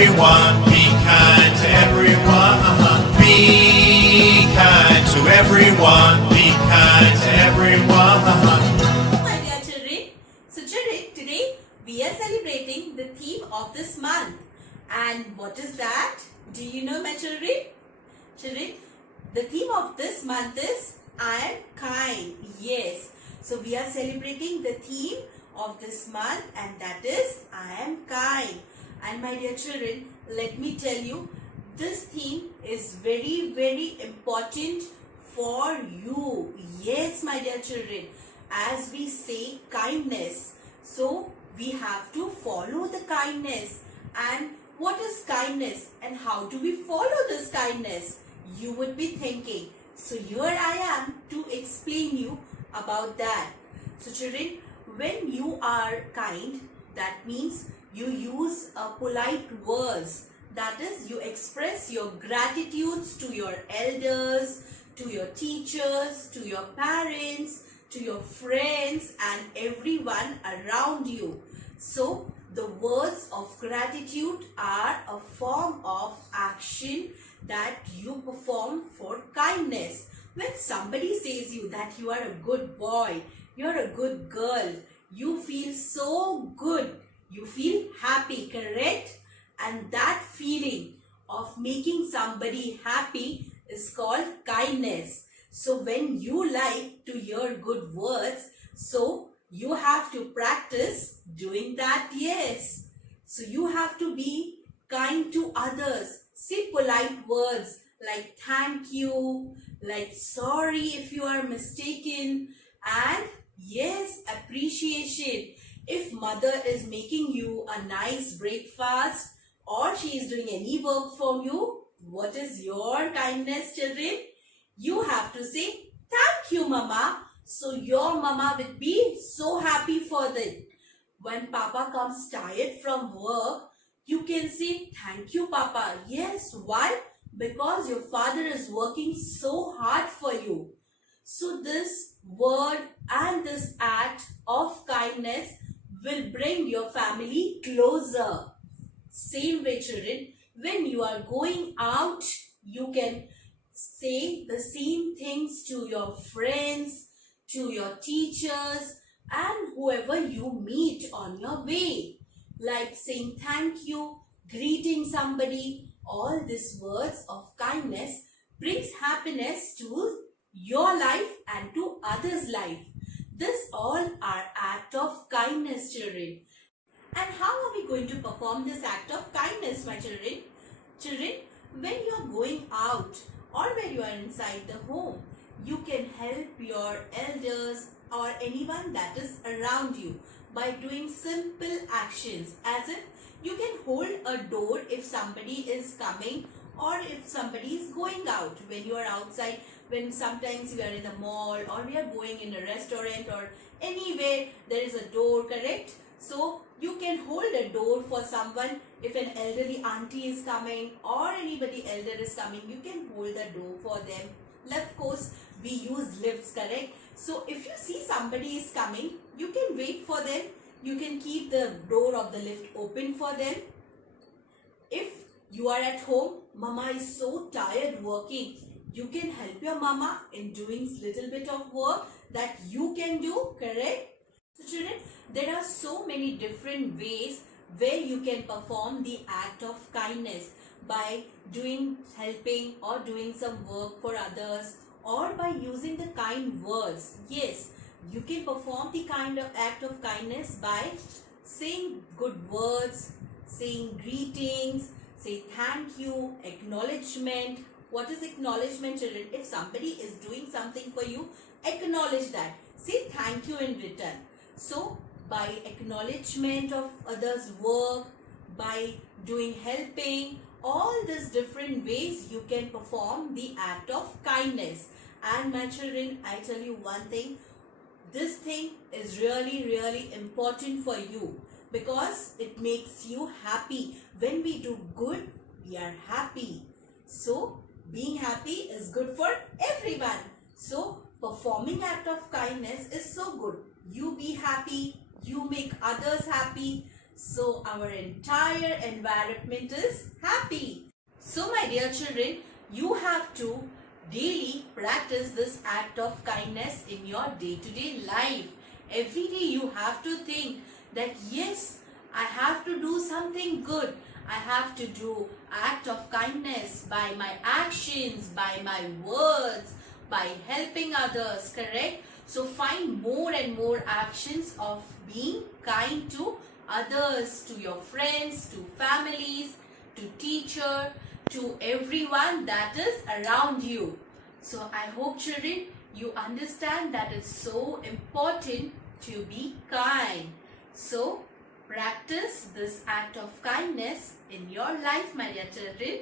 everyone. Be kind to everyone. Be kind to everyone. Be kind to everyone. My dear children, so children, today we are celebrating the theme of this month. And what is that? Do you know, my children? Children, the theme of this month is I am kind. Yes. So we are celebrating the theme of this month, and that is I am kind. And my dear children, let me tell you, this theme is very, very important for you. Yes, my dear children, as we say kindness, so we have to follow the kindness. And what is kindness and how do we follow this kindness? You would be thinking. So here I am to explain you about that. So children, when you are kind, that means you use polite words. That is, you express your gratitudes to your elders, to your teachers, to your parents, to your friends and everyone around you. So the words of gratitude are a form of action that you perform for kindness. When somebody says you that you are a good boy, you're a good girl, you feel so good, you feel happy, correct? And that feeling of making somebody happy is called kindness. So when you like to hear good words, so you have to practice doing that, yes. So you have to be kind to others. Say polite words like thank you, like sorry if you are mistaken, and yes, appreciation. If mother is making you a nice breakfast or she is doing any work for you, what is your kindness, children? You have to say thank you, mama. So your mama will be so happy for that. When papa comes tired from work, you can say thank you, papa. Yes, why? Because your father is working so hard for you. So this word and this act of kindness will bring your family closer. Same way, children, when you are going out, you can say the same things to your friends, to your teachers and whoever you meet on your way. Like saying thank you, greeting somebody, all these words of kindness brings happiness to your life and to others' life. This all are act of kindness, children. And how are we going to perform this act of kindness, my children? Children, when you are going out or when you are inside the home, you can help your elders or anyone that is around you by doing simple actions, as if you can hold a door if somebody is coming or if somebody is going out. When you are outside, when sometimes we are in the mall or we are going in a restaurant or anywhere, there is a door, correct? So you can hold a door for someone. If an elderly auntie is coming or anybody elder is coming, you can hold the door for them. Of course, we use lifts, correct? So if you see somebody is coming, you can wait for them. You can keep the door of the lift open for them. If you are at home, mama is so tired working, you can help your mama in doing little bit of work that you can do, correct? So children, there are so many different ways where you can perform the act of kindness by doing helping or doing some work for others or by using the kind words. Yes, you can perform the kind of act of kindness by saying good words, saying greetings, say thank you, acknowledgement. What is acknowledgement, children? If somebody is doing something for you, acknowledge that. Say thank you in return. So by acknowledgement of others' work, by doing helping, all these different ways you can perform the act of kindness. And my children, I tell you one thing, this thing is really, really important for you because it makes you happy. When we do good, we are happy. So being happy is good for everyone. So performing act of kindness is so good. You be happy, you make others happy. so our entire environment is happy. So my dear children, you have to daily practice this act of kindness in your day-to-day life. Every day you have to think that yes, I have to do something good. I have to do act of kindness by my actions, by my words, by helping others, correct? So find more and more actions of being kind to others, to your friends, to families, to teacher, to everyone that is around you. So I hope children you understand that it's so important to be kind. So practice this act of kindness in your life, my dear children.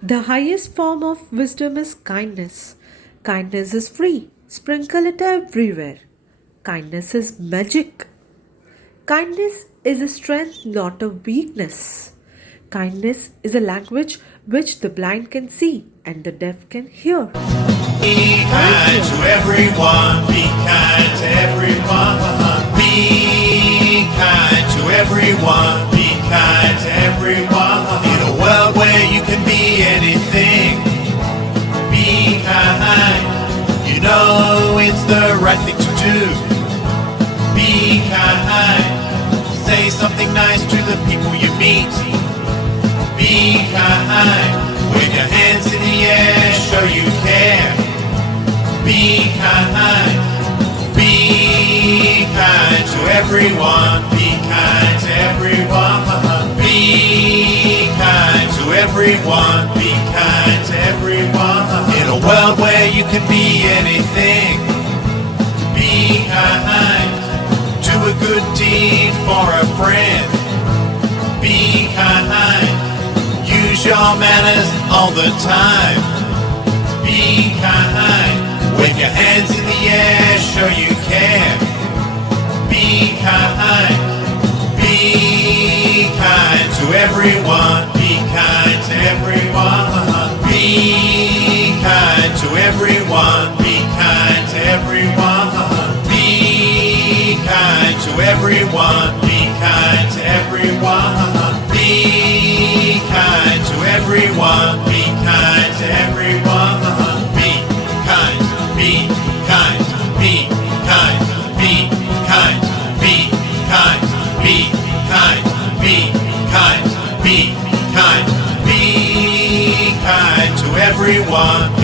The highest form of wisdom is kindness. Kindness is free. Sprinkle it everywhere. Kindness is magic. Kindness is a strength, not a weakness. Kindness is a language which the blind can see and the deaf can hear. Be kind to everyone. Be kind to everyone. Be kind to everyone. Be kind to everyone. In a world where you can be anything, be kind. You know it's the right thing to do. Be kind. Say something nice to the people you meet. Be kind. Wave your hands in the air, show you care. Be kind. Be kind to everyone. Be kind to everyone. Be kind to everyone. Be kind to everyone. In a world where you can be anything, be kind. Do a good deed for a friend. Be kind. Use your all manners all the time. Be kind. Wave your hands in the air, show you care. Be kind. Be kind to everyone. Be kind to everyone. Be kind to everyone. Be kind to everyone. Be kind to everyone. Be kind to everyone. Be kind to everyone. Be kind to everyone. Be kind. Be kind. Be kind. Be kind. Be kind. Be kind. Be kind. Be kind. Be kind to everyone.